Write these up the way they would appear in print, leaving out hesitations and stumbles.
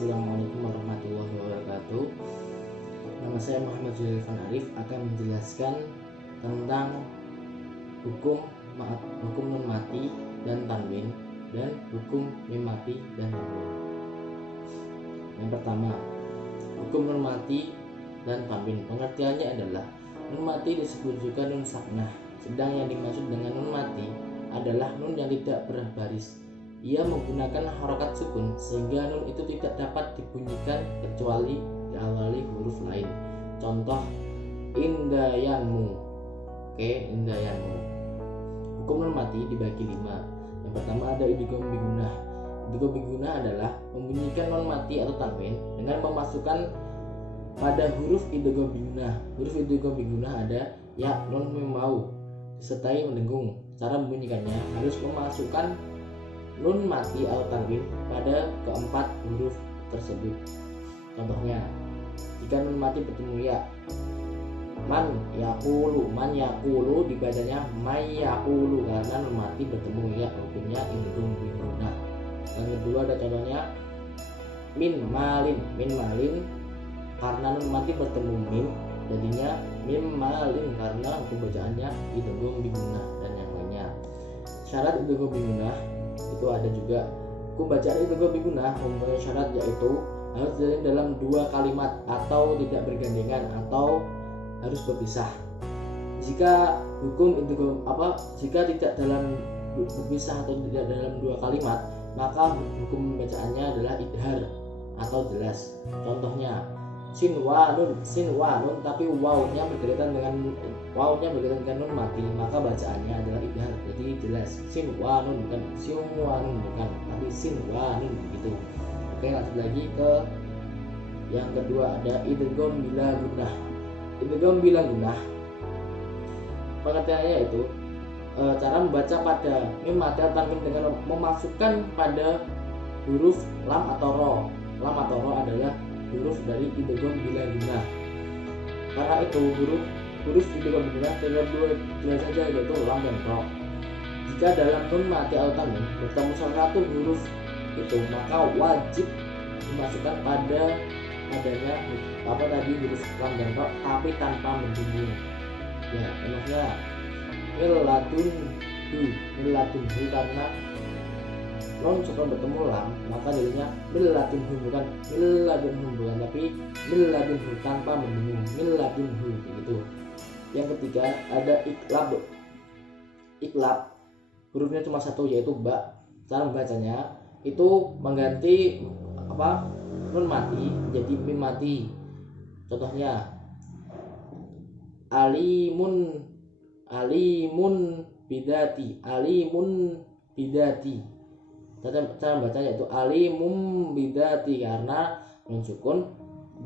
Assalamualaikum warahmatullahi wabarakatuh. Nama saya Muhammad Zulfan Arif akan menjelaskan tentang hukum nun mati dan tanwin dan hukum mim mati dan tanwin. Yang pertama, hukum nun mati dan tanwin. Pengertiannya adalah nun mati disebut juga nun saknah, sedang yang dimaksud dengan nun mati adalah nun yang tidak berbaris. Ia menggunakan harokat sukun sehingga nun itu tidak dapat dibunyikan kecuali diawali huruf lain. Contoh indayanmu. Indayanmu. Hukum nun mati dibagi 5. Yang pertama ada idgham bigunah. Idgham bigunah adalah membunyikan nun mati atau tanwin dengan memasukkan pada huruf idgham bigunah. Huruf idgham bigunah ada ya, nun, mim, waw disertai mendengung. Cara membunyikannya harus memasukkan nun mati atau tanwin pada keempat huruf tersebut. Contohnya, jika nun mati bertemu ya, man yakulu dibacanya may yakulu karena nun mati bertemu ya, hukumnya idgham bigunah. Yang kedua ada contohnya min malin karena nun mati bertemu mim jadinya mim malin karena hukum bacaannya idgham bigunah dan yang lainnya. Syarat idgham bigunah itu ada juga. Hukum bacaan idgham bigunah mempunyai syarat yaitu harus terjadi dalam 2 kalimat atau tidak bergandengan atau harus berpisah. Jika hukum idgham jika tidak dalam berpisah atau tidak dalam 2 kalimat, maka hukum bacaannya adalah idhar atau jelas. Contohnya sinwanun tapi wawnya berkaitan dengan nun mati, maka bacaannya adalah idhar, jadi jelas. Sinwanun bukan tapi sinwanun gitu. Oke, lanjut lagi ke yang kedua ada idgham bila gunnah. Idgham bila gunnah pengertiannya yaitu cara membaca pada mim mati atau tanwin dengan memasukkan pada huruf lam atau ro. Lam atau ro adalah huruf dari idgham bila gunnah. Karena itu huruf idgham bila gunnah terdapat 2 jelas saja, yaitu lam dan ro. Jika dalam nun mati atau tanwin bertemu salah satu huruf itu, maka wajib dimasukkan padanya huruf lam dan ro tapi tanpa mendengung. Ya, contohnya miladunhu karena nun suka bertemu lam maka jadinya miladunhu bukan tapi miladunhu tanpa mendengung, miladunhu begitu. Yang ketiga ada iklab hurufnya cuma 1 yaitu ba. Cara membacanya itu mengganti nun mati menjadi mim mati. Contohnya alimun bidati. Cara bacanya yaitu alimum bidati karena nun sukun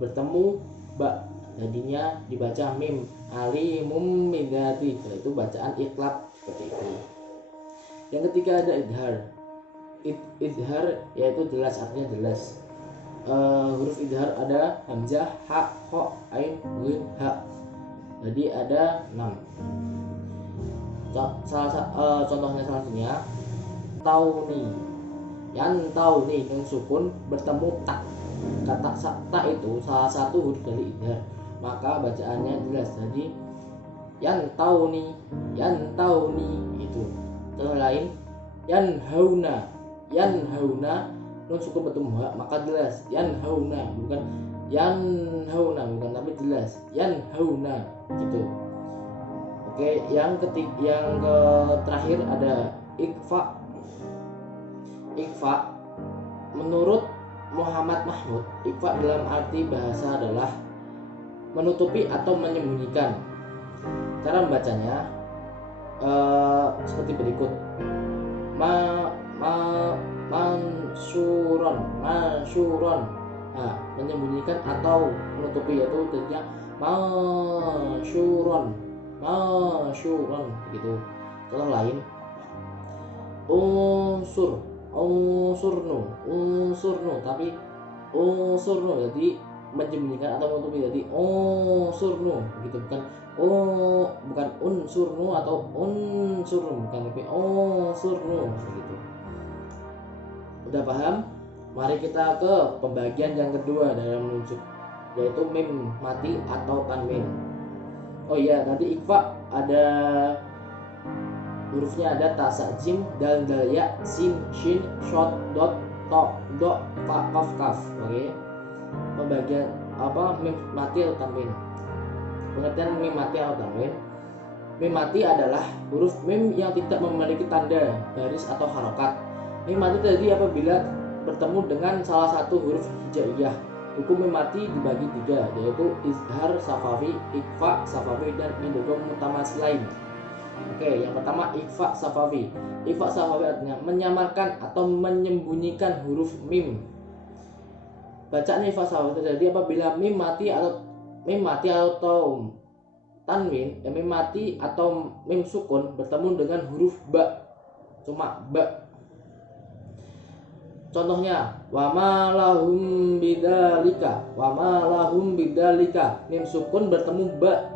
bertemu ba jadinya dibaca mim, alimum bidati. Itu bacaan iklab seperti itu. Yang ketiga ada idhar yaitu jelas, artinya jelas. Huruf idhar ada hamzah, ha, kho, ain, ghin, ha. Jadi ada 6. Contohnya selanjutnya tauni nun sukun bertemu tak. Kata tak itu salah satu huruf dari idhar, maka bacaannya jelas. Jadi yantauni itu. Contoh lain yanhauna nun sukun bertemu ha maka jelas yanhauna bukan tapi jelas yanhauna gitu. Oke, yang terakhir ada ikfa. Menurut Muhammad Mahmud, ikfa dalam arti bahasa adalah menutupi atau menyembunyikan. Cara membacanya seperti berikut. Mansyuron. Nah, menyembunyikan atau menutupi yaitu jadinya mansyuron gitu. Contoh lain unsurnu tapi unsurnu jadi menyembunyikan atau menutupi, jadi unsurnu gitu, bukan unsurnu atau unsurnu bukan, tapi unsurnu gitu. Udah paham? Mari kita ke pembagian yang kedua dalam menunjuk, yaitu mim mati atau tanwin. Oh iya, nanti ikhfa ada hurufnya, ada ta, sa, jim, dal, ya, sin, shin, shot, dot, to, do, fa, kaf, kaf. Oke. Pembagian mim mati atau tanwin. Pengertian mim mati atau tanwin. Mim mati adalah huruf mim yang tidak memiliki tanda, baris atau harokat. Mim mati terjadi apabila bertemu dengan salah satu huruf hijaiyah. Hukum mim mati dibagi 3, yaitu izhar safawi, ikhfa safawi, dan idgham mutamatsilain. Oke, yang pertama ikhfa safawi. Ikhfa safawi artinya menyamarkan atau menyembunyikan huruf mim. Bacaan ikhfa safawi terjadi apabila mim mati atau tanwin, mim mati atau mim sukun bertemu dengan huruf ba, cuma ba. Contohnya, wama lahum bidzalika, mim sukun bertemu ba.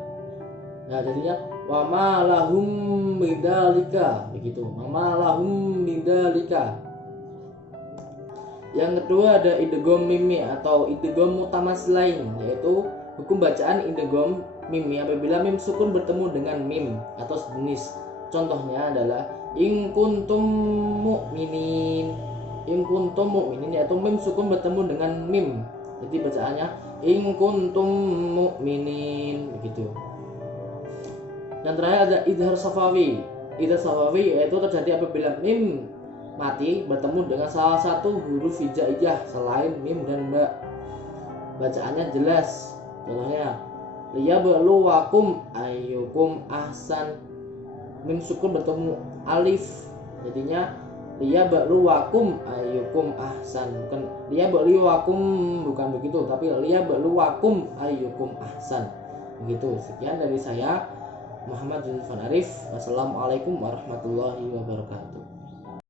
Nah, jadinya wama lahum bidzalika, begitu. Wama lahum bidzalika. Yang kedua ada idgham mimi atau idgham mutamatsilain, yaitu hukum bacaan idgham mimi apabila mim sukun bertemu dengan mim atau sejenis. Contohnya adalah in kuntum mu'minin. In kuntum mu'minin, yaitu mim sukun bertemu dengan mim. Jadi bacaannya in kuntum mu'minin, begitu. Yang terakhir ada idhar safawi. Idhar safawi yaitu terjadi apabila mim mati bertemu dengan salah satu huruf hijaiyah selain mim dan ba. Bacaannya jelas. Contohnya liyabluwakum ayyukum ahsan. Mim sukun bertemu alif, jadinya liyabluwakum ayyukum ahsan. Bukan liyabluwakum, bukan begitu, tapi liyabluwakum ayyukum ahsan. Begitu. Sekian dari saya, Muhammad Zulfan Arif. Wassalamualaikum warahmatullahi wabarakatuh.